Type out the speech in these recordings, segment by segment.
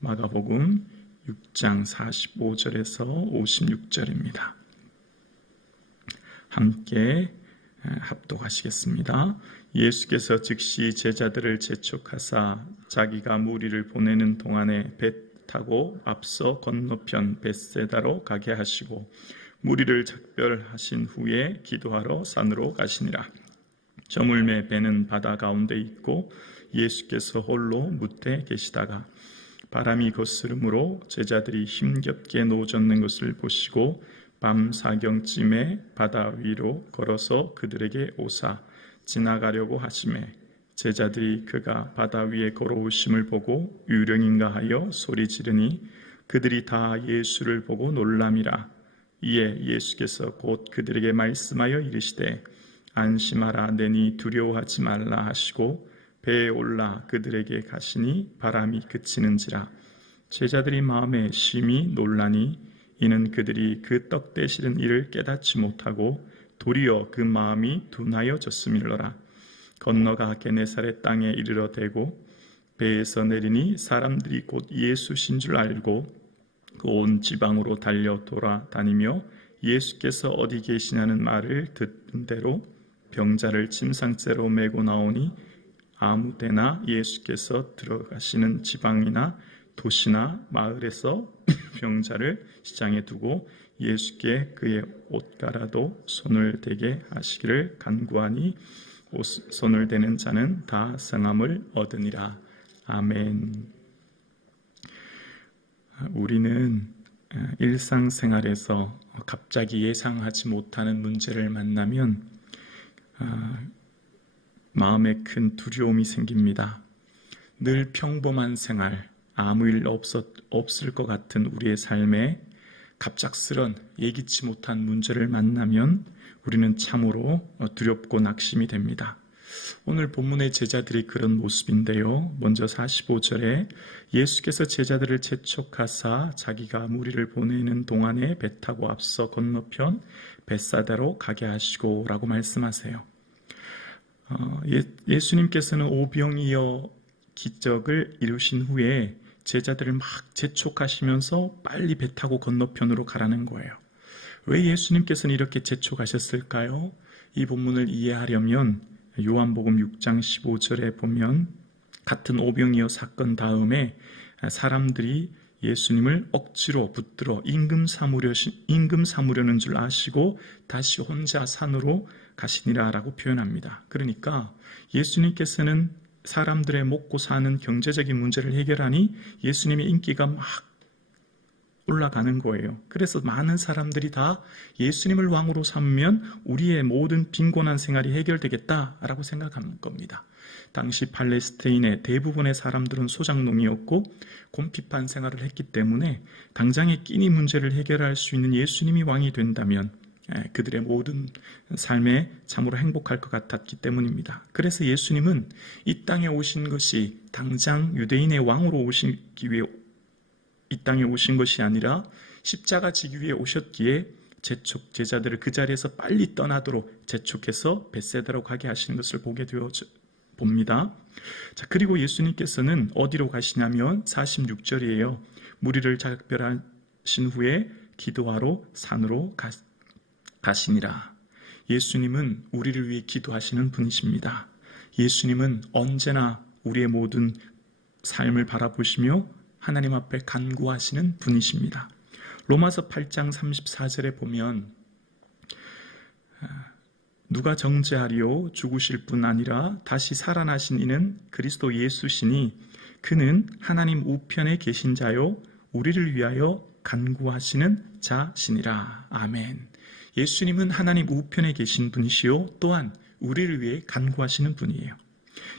마가복음 6장 45절에서 56절입니다. 함께 합독하시겠습니다. 예수께서 즉시 제자들을 재촉하사 자기가 무리를 보내는 동안에 배 타고 앞서 건너편 벳세다로 가게 하시고 무리를 작별하신 후에 기도하러 산으로 가시니라. 저물매 배는 바다 가운데 있고 예수께서 홀로 뭇에 계시다가 바람이 거스름으로 제자들이 힘겹게 노젓는 것을 보시고 밤 사경쯤에 바다 위로 걸어서 그들에게 오사 지나가려고 하시매 제자들이 그가 바다 위에 걸어오심을 보고 유령인가 하여 소리 지르니 그들이 다 예수를 보고 놀람이라. 이에 예수께서 곧 그들에게 말씀하여 이르시되 안심하라 내니 두려워하지 말라 하시고 배에 올라 그들에게 가시니 바람이 그치는지라. 제자들이 마음에 심히 놀라니 이는 그들이 그 떡 떼시는 일을 깨닫지 못하고 도리어 그 마음이 둔하여졌음이로라. 건너가 게네사렛 땅에 이르러 대고 배에서 내리니 사람들이 곧 예수신 줄 알고 온 지방으로 달려 돌아다니며 예수께서 어디 계시냐는 말을 듣는 대로 병자를 침상째로 메고 나오니 아무데나 예수께서 들어가시는 지방이나 도시나 마을에서 병자를 시장에 두고 예수께 그의 옷가라도 손을 대게 하시기를 간구하니 손을 대는 자는 다 성함을 얻으니라. 아멘. 우리는 일상생활에서 갑자기 예상하지 못하는 문제를 만나면 마음에 큰 두려움이 생깁니다. 늘 평범한 생활, 아무 일 없을 것 같은 우리의 삶에 갑작스런 예기치 못한 문제를 만나면 우리는 참으로 두렵고 낙심이 됩니다. 오늘 본문의 제자들이 그런 모습인데요. 먼저 45절에 예수께서 제자들을 재촉하사 자기가 무리를 보내는 동안에 배 타고 앞서 건너편 벳사다로 가게 하시고 라고 말씀하세요. 예수님께서는 오병이어 기적을 이루신 후에 제자들을 막 재촉하시면서 빨리 배 타고 건너편으로 가라는 거예요. 왜 예수님께서는 이렇게 재촉하셨을까요? 이 본문을 이해하려면 요한복음 6장 15절에 보면 같은 오병이어 사건 다음에 사람들이 예수님을 억지로 붙들어 임금 삼으려는 줄 아시고 다시 혼자 산으로 가시니라 라고 표현합니다. 그러니까 예수님께서는 사람들의 먹고 사는 경제적인 문제를 해결하니 예수님의 인기가 막 올라가는 거예요. 그래서 많은 사람들이 다 예수님을 왕으로 삼으면 우리의 모든 빈곤한 생활이 해결되겠다라고 생각한 겁니다. 당시 팔레스타인의 대부분의 사람들은 소작농이었고 곰핍한 생활을 했기 때문에 당장의 끼니 문제를 해결할 수 있는 예수님이 왕이 된다면 그들의 모든 삶에 참으로 행복할 것 같았기 때문입니다. 그래서 예수님은 이 땅에 오신 것이 당장 유대인의 왕으로 오시기 위해 이 땅에 오신 것이 아니라 십자가 지기 위해 오셨기에 제자들을 그 자리에서 빨리 떠나도록 재촉해서 벳세다로 가게 하시는 것을 보게 되어 봅니다. 자, 그리고 예수님께서는 어디로 가시냐면 46절이에요. 무리를 작별하신 후에 기도하러 산으로 가시니라. 예수님은 우리를 위해 기도하시는 분이십니다. 예수님은 언제나 우리의 모든 삶을 바라보시며 하나님 앞에 간구하시는 분이십니다. 로마서 8장 34절에 보면 누가 정죄하리요 죽으실 뿐 아니라 다시 살아나신 이는 그리스도 예수시니 그는 하나님 우편에 계신 자요 우리를 위하여 간구하시는 자시니라. 아멘. 예수님은 하나님 우편에 계신 분이시요 또한 우리를 위해 간구하시는 분이에요.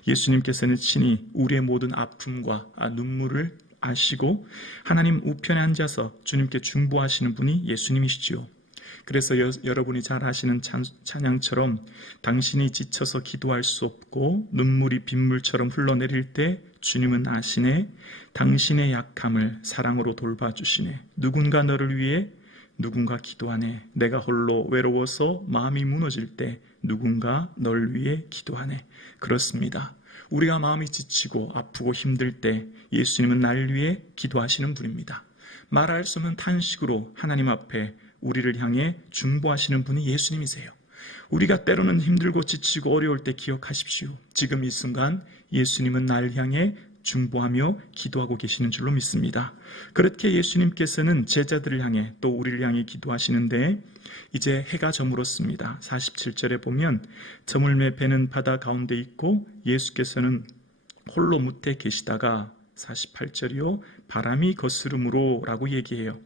예수님께서는 친히 우리의 모든 아픔과 눈물을 아시고 하나님 우편에 앉아서 주님께 중보하시는 분이 예수님이시지요. 그래서 여러분이 잘 아시는 찬양처럼 당신이 지쳐서 기도할 수 없고 눈물이 빗물처럼 흘러내릴 때 주님은 아시네. 당신의 약함을 사랑으로 돌봐주시네. 누군가 너를 위해 누군가 기도하네. 내가 홀로 외로워서 마음이 무너질 때 누군가 널 위해 기도하네. 그렇습니다. 우리가 마음이 지치고 아프고 힘들 때 예수님은 날 위해 기도하시는 분입니다. 말할 수 없는 탄식으로 하나님 앞에 우리를 향해 중보하시는 분이 예수님이세요. 우리가 때로는 힘들고 지치고 어려울 때 기억하십시오. 지금 이 순간 예수님은 날 향해 중보하며 기도하고 계시는 줄로 믿습니다. 그렇게 예수님께서는 제자들을 향해 또 우리를 향해 기도하시는데 이제 해가 저물었습니다. 47절에 보면 저물매 배는 바다 가운데 있고 예수께서는 홀로 무태 계시다가 48절이요 바람이 거스름으로 라고 얘기해요.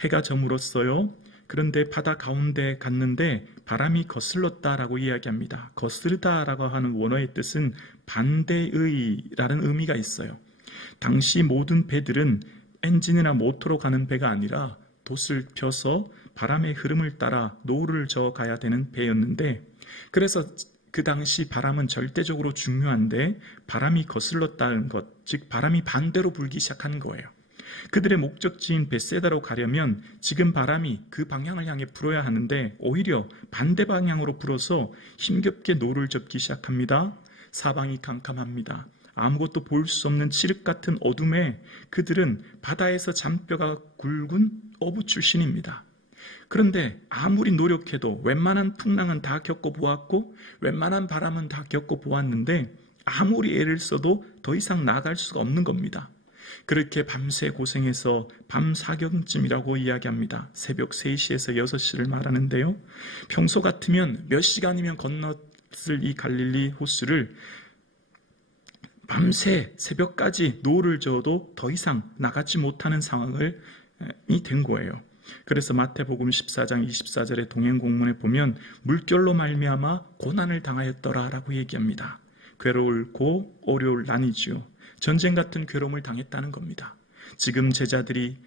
해가 저물었어요. 그런데 바다 가운데 갔는데 바람이 거슬렀다라고 이야기합니다. 거스르다라고 하는 원어의 뜻은 반대의라는 의미가 있어요. 당시 모든 배들은 엔진이나 모터로 가는 배가 아니라 돛을 펴서 바람의 흐름을 따라 노를 저어 가야 되는 배였는데, 그래서 그 당시 바람은 절대적으로 중요한데 바람이 거슬렀다는 것, 즉 바람이 반대로 불기 시작한 거예요. 그들의 목적지인 베세다로 가려면 지금 바람이 그 방향을 향해 불어야 하는데 오히려 반대 방향으로 불어서 힘겹게 노를 젓기 시작합니다. 사방이 캄캄합니다. 아무것도 볼 수 없는 칠흑 같은 어둠에 그들은 바다에서 잔뼈가 굵은 어부 출신입니다. 그런데 아무리 노력해도 웬만한 풍랑은 다 겪어보았고 웬만한 바람은 다 겪어보았는데 아무리 애를 써도 더 이상 나아갈 수가 없는 겁니다. 그렇게 밤새 고생해서 밤 사경쯤이라고 이야기합니다. 새벽 3시에서 6시를 말하는데요. 평소 같으면 몇 시간이면 건넜을 이 갈릴리 호수를 밤새 새벽까지 노를 저어도 더 이상 나가지 못하는 상황이 된 거예요. 그래서 마태복음 14장 24절의 동행공문에 보면 물결로 말미암아 고난을 당하였더라라고 얘기합니다. 괴로울고 어려울 난이지요. 전쟁 같은 괴로움을 당했다는 겁니다. 지금 제자들이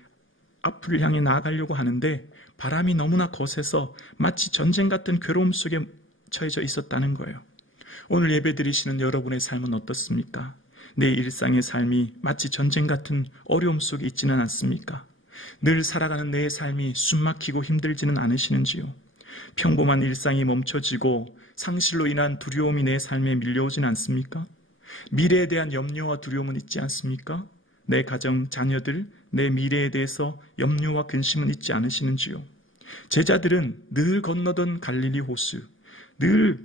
앞을 향해 나아가려고 하는데 바람이 너무나 거세서 마치 전쟁 같은 괴로움 속에 처해져 있었다는 거예요. 오늘 예배드리시는 여러분의 삶은 어떻습니까? 내 일상의 삶이 마치 전쟁 같은 어려움 속에 있지는 않습니까? 늘 살아가는 내 삶이 숨막히고 힘들지는 않으시는지요? 평범한 일상이 멈춰지고 상실로 인한 두려움이 내 삶에 밀려오진 않습니까? 미래에 대한 염려와 두려움은 있지 않습니까? 내 가정, 자녀들, 내 미래에 대해서 염려와 근심은 있지 않으시는지요? 제자들은 늘 건너던 갈릴리 호수, 늘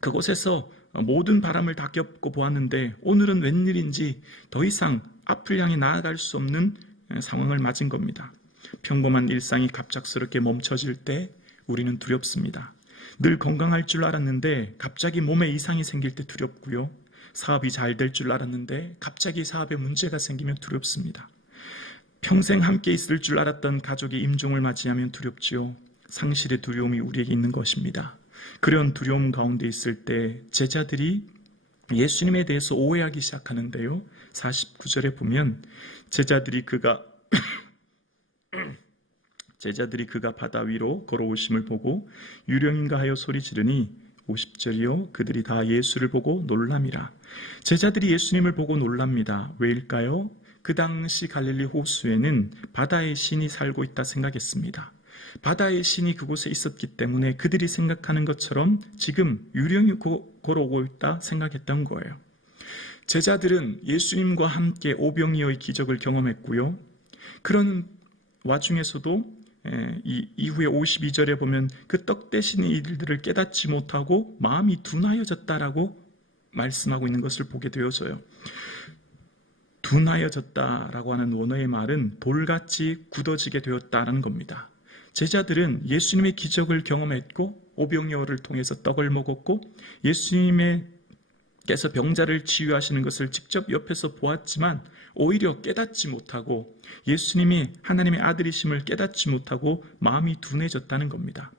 그곳에서 모든 바람을 다 겪고 보았는데 오늘은 웬일인지 더 이상 앞을 향해 나아갈 수 없는 상황을 맞은 겁니다. 평범한 일상이 갑작스럽게 멈춰질 때 우리는 두렵습니다. 늘 건강할 줄 알았는데 갑자기 몸에 이상이 생길 때 두렵고요. 사업이 잘 될 줄 알았는데 갑자기 사업에 문제가 생기면 두렵습니다. 평생 함께 있을 줄 알았던 가족이 임종을 맞이하면 두렵지요. 상실의 두려움이 우리에게 있는 것입니다. 그런 두려움 가운데 있을 때 제자들이 예수님에 대해서 오해하기 시작하는데요. 49절에 보면 제자들이 그가 바다 위로 걸어오심을 보고 유령인가 하여 소리 지르니 50절이요. 그들이 다 예수를 보고 놀랍니다. 제자들이 예수님을 보고 놀랍니다. 왜일까요? 그 당시 갈릴리 호수에는 바다의 신이 살고 있다 생각했습니다. 바다의 신이 그곳에 있었기 때문에 그들이 생각하는 것처럼 지금 유령이 걸어오고 있다 생각했던 거예요. 제자들은 예수님과 함께 오병이어의 기적을 경험했고요. 그런 와중에서도 이 이후에 52절에 보면 그 떡 대신 일들을 깨닫지 못하고 마음이 둔하여졌다라고 말씀하고 있는 것을 보게 되어져요. 둔하여졌다라고 하는 원어의 말은 돌같이 굳어지게 되었다라는 겁니다. 제자들은 예수님의 기적을 경험했고 오병이어를 통해서 떡을 먹었고 예수님께서 병자를 치유하시는 것을 직접 옆에서 보았지만 오히려 깨닫지 못하고 예수님이 하나님의 아들이심을 깨닫지 못하고 마음이 둔해졌다는 겁니다.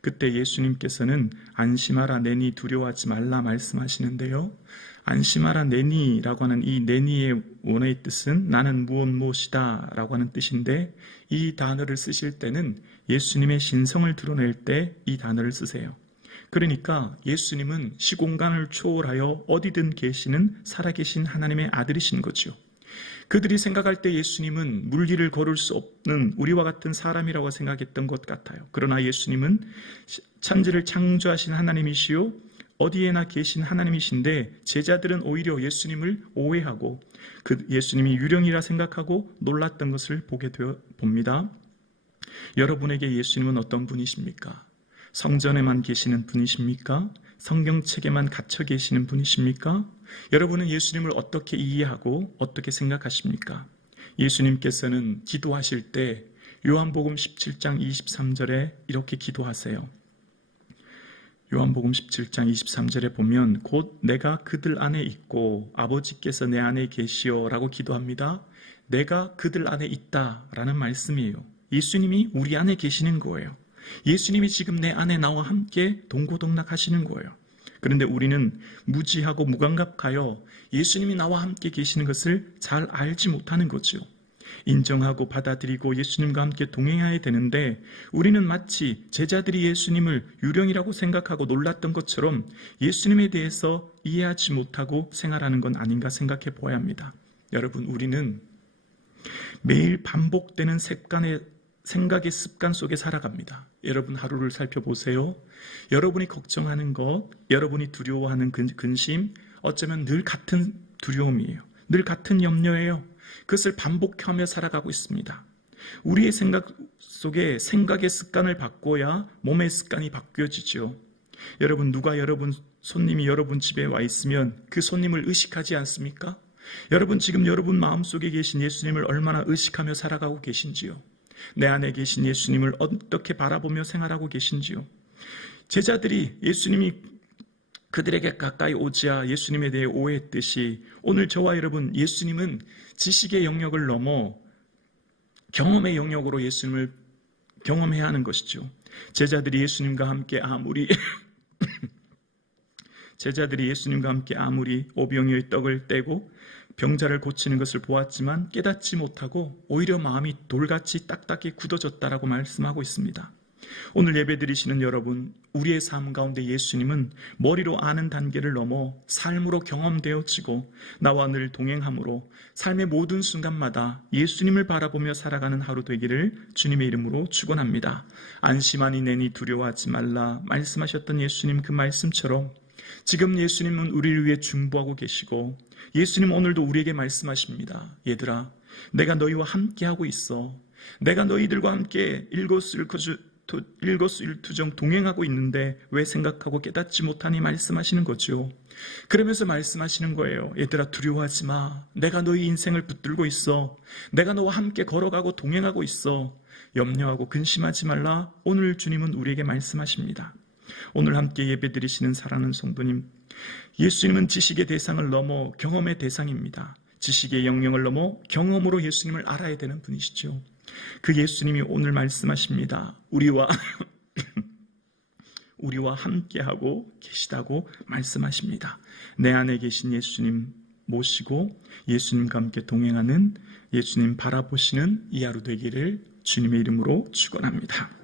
그때 예수님께서는 안심하라 내니 두려워하지 말라 말씀하시는데요. 안심하라 내니라고 하는 이 내니의 원어의 뜻은 나는 무엇이다 라고 하는 뜻인데 이 단어를 쓰실 때는 예수님의 신성을 드러낼 때 이 단어를 쓰세요. 그러니까 예수님은 시공간을 초월하여 어디든 계시는 살아계신 하나님의 아들이신 거죠. 그들이 생각할 때 예수님은 물길을 걸을 수 없는 우리와 같은 사람이라고 생각했던 것 같아요. 그러나 예수님은 천지를 창조하신 하나님이시요 어디에나 계신 하나님이신데 제자들은 오히려 예수님을 오해하고 그 예수님이 유령이라 생각하고 놀랐던 것을 보게 되어 봅니다. 여러분에게 예수님은 어떤 분이십니까? 성전에만 계시는 분이십니까? 성경책에만 갇혀 계시는 분이십니까? 여러분은 예수님을 어떻게 이해하고 어떻게 생각하십니까? 예수님께서는 기도하실 때 요한복음 17장 23절에 이렇게 기도하세요. 요한복음 17장 23절에 보면 곧 내가 그들 안에 있고 아버지께서 내 안에 계시오 라고 기도합니다. 내가 그들 안에 있다 라는 말씀이에요. 예수님이 우리 안에 계시는 거예요. 예수님이 지금 내 안에 나와 함께 동고동락 하시는 거예요. 그런데 우리는 무지하고 무감각하여 예수님이 나와 함께 계시는 것을 잘 알지 못하는 거죠. 인정하고 받아들이고 예수님과 함께 동행해야 되는데 우리는 마치 제자들이 예수님을 유령이라고 생각하고 놀랐던 것처럼 예수님에 대해서 이해하지 못하고 생활하는 건 아닌가 생각해 보아야 합니다. 여러분, 우리는 매일 반복되는 생각의 습관 속에 살아갑니다. 여러분 하루를 살펴보세요. 여러분이 걱정하는 것, 여러분이 두려워하는 근심, 어쩌면 늘 같은 두려움이에요. 늘 같은 염려예요. 그것을 반복하며 살아가고 있습니다. 우리의 생각 속에 생각의 습관을 바꿔야 몸의 습관이 바뀌어지죠. 여러분, 누가 손님이 여러분 집에 와 있으면 그 손님을 의식하지 않습니까? 여러분 지금 여러분 마음속에 계신 예수님을 얼마나 의식하며 살아가고 계신지요? 내 안에 계신 예수님을 어떻게 바라보며 생활하고 계신지요? 제자들이 예수님이 그들에게 가까이 오자 예수님에 대해 오해했듯이 오늘 저와 여러분 예수님은 지식의 영역을 넘어 경험의 영역으로 예수님을 경험해야 하는 것이죠. 제자들이 예수님과 함께 아무리 오병이어의 떡을 떼고 병자를 고치는 것을 보았지만 깨닫지 못하고 오히려 마음이 돌같이 딱딱히 굳어졌다라고 말씀하고 있습니다. 오늘 예배드리시는 여러분, 우리의 삶 가운데 예수님은 머리로 아는 단계를 넘어 삶으로 경험되어지고 나와 늘 동행함으로 삶의 모든 순간마다 예수님을 바라보며 살아가는 하루 되기를 주님의 이름으로 축원합니다. 안심하니 내니 두려워하지 말라 말씀하셨던 예수님 그 말씀처럼 지금 예수님은 우리를 위해 중보하고 계시고 예수님 오늘도 우리에게 말씀하십니다. 얘들아, 내가 너희와 함께하고 있어. 내가 너희들과 함께 일거수일투정 동행하고 있는데 왜 생각하고 깨닫지 못하니 말씀하시는 거죠. 그러면서 말씀하시는 거예요. 얘들아, 두려워하지 마. 내가 너희 인생을 붙들고 있어. 내가 너와 함께 걸어가고 동행하고 있어. 염려하고 근심하지 말라. 오늘 주님은 우리에게 말씀하십니다. 오늘 함께 예배드리시는 사랑하는 성도님, 예수님은 지식의 대상을 넘어 경험의 대상입니다. 지식의 영역을 넘어 경험으로 예수님을 알아야 되는 분이시죠. 그 예수님이 오늘 말씀하십니다. 우리와 함께하고 계시다고 말씀하십니다. 내 안에 계신 예수님 모시고 예수님과 함께 동행하는 예수님 바라보시는 이 하루 되기를 주님의 이름으로 축원합니다.